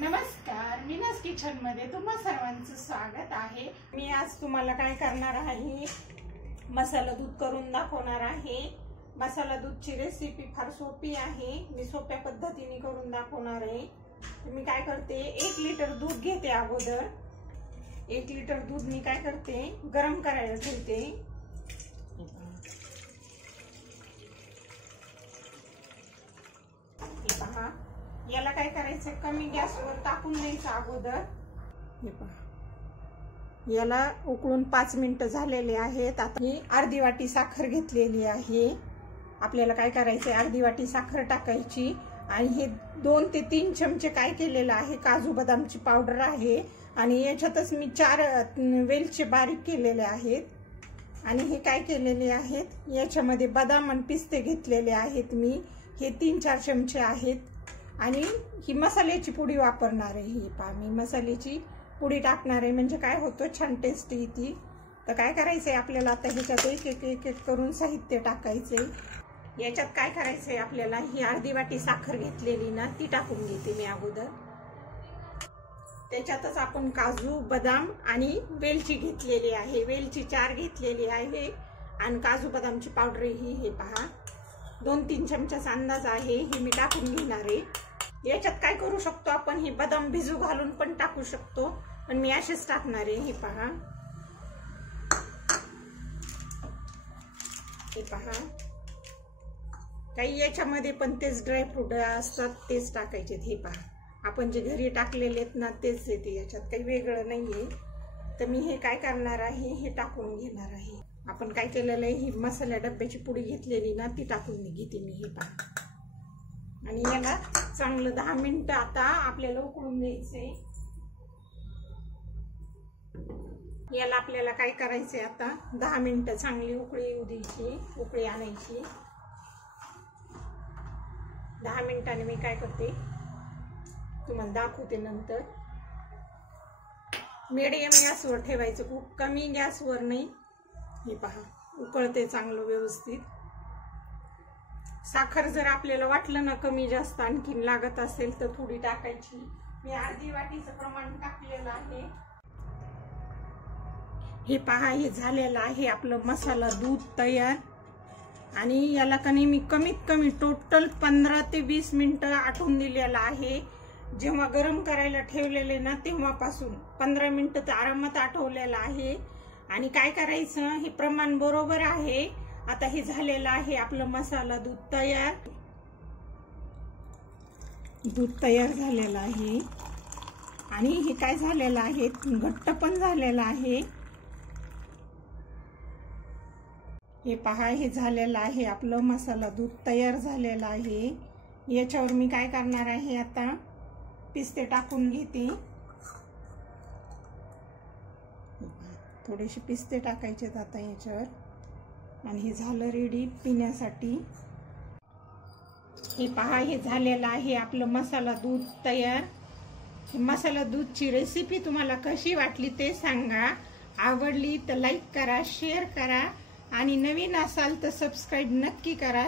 नमस्कार, मीनास किचन मध्ये तुम्हा सर्वांचं स्वागत आहे। मी आज तुम्हाला काय करणार आहे, मसाला दूध करून दाखवणार आहे। मसाला दूधची रेसिपी फार सोपी आहे, मी सोप्या पद्धतीने करून दाखवणार आहे। मी काय करते, 1 लिटर दूध घेते। अगोदर 1 लिटर दूध मी काय करते, गरम करायला ठेवते। पहा, याला काय करायचं, कमी गॅसवर टाकून द्यायचं अगोदर। हे पहा, याला उकळून 5 मिनिटं झालेले आहेत। आता मी अर्धी वाटी साखर घेतलेली आहे। आपल्याला काय करायचं, अर्धी वाटी साखर टाकायची आणि हे 2 ते 3 चमचे काय केलेलं आहे, काजू बदामची पावडर आहे आणि याच्यातच मी 4 वेलची बारीक केलेले आहेत आणि हे काय केलेले आहेत, याच्यामध्ये बदाम आणि पिस्ते घेतलेले आहेत मी, हे 3-4 चमचे आहेत आणि ही मसाल्याची पुडी वापरणार आहे। ही पहा, मी मसाल्याची पुडी टाकणार आहे, म्हणजे काय होतं, छान टेस्ट येते। तर काय करायचंय आपल्याला, आता ह्याच्यात एक करून साहित्य टाकायचंय। याच्यात काय करायचंय आपल्याला, ही अर्धी वाटी साखर घेतलेली ना, ती टाकून घेते मी अगोदर। त्याच्यातच आपण काजू बदाम आणि वेलची घेतलेली आहे, वेलची 4 घेतलेली आहे आणि काजू बदामची पावडर ही, हे पहा 2-3 चमचाचा अंदाज आहे, हे मी टाकून घेणार आहे। याच्यात काय करू शकतो आपण, हे बदाम भिजू घालून पण टाकू शकतो, पण मी असेच टाकणार आहे। हे पहा, हे पहा, काही याच्यामध्ये पण तेच ड्रायफ्रूट असतात, तेच टाकायचे। हे पहा, आपण जे घरी टाकलेले आहेत ना, तेच येते, याच्यात काही वेगळं नाहीये। तर मी हे काय करणार आहे, हे टाकून घेणार आहे। आपण काय केलेलं आहे, ही मसाला डब्याची पुडी घेतलेली ना, ती टाकून घेते मी। हे पहा, आणि याला चांगलं 10 मिनिटं आता आपल्याला उकळून द्यायचंय। याला आपल्याला काय करायचंय, आता 10 मिनिटं चांगली उकळी येऊ द्यायची, उकळी आणायची। 10 मिनिटांनी मी काय करते, तुम्हाला दाखवते नंतर। मीडियम गॅसवर ठेवायचं, खूप कमी गॅसवर नाही। हे पहा, उकळते चांगलं व्यवस्थित। साखर जर आपल्याला वाटलं ना कमी जास्त आणखीन लागत असेल तर थोडी टाकायची। मी अर्धी वाटीचं प्रमाण टाकलेलं आहे। हे पहा, हे झालेलं आहे आपलं मसाला दूध तयार आणि याला कणी मी कमीत कमी टोटल 15 ते 20 मिनिटं आटून दिलेलं आहे। जेव्हा गरम करायला ठेवलेले ना, तेव्हापासून 15 मिनिटं तर आरामात आठवलेलं आहे। आणि काय करायचं, हे प्रमाण बरोबर आहे। आता हे झालेलं आहे आपलं मसाला दूध तयार, दूध तयार झालेलं आहे आणि हे काय झालेलं आहे, घट्ट पण झालेलं आहे। हे पहा, हे झालेलं आहे आपलं मसाला दूध तयार झालेलं आहे। याच्यावर मी काय करणार आहे, आता पिस्ते टाकून घेते। थोडेसे पिस्ते टाकायचे आता याच्यावर आणि हे झालं रेडी पिण्यासाठी। हे पहा, हे झालेलं आहे आपलं मसाला दूध तयार। मसाला दूधची रेसिपी तुम्हाला कशी वाटली ते सांगा, आवडली तर लाईक करा, शेअर करा आणि नवीन असाल तर सबस्क्राईब नक्की करा।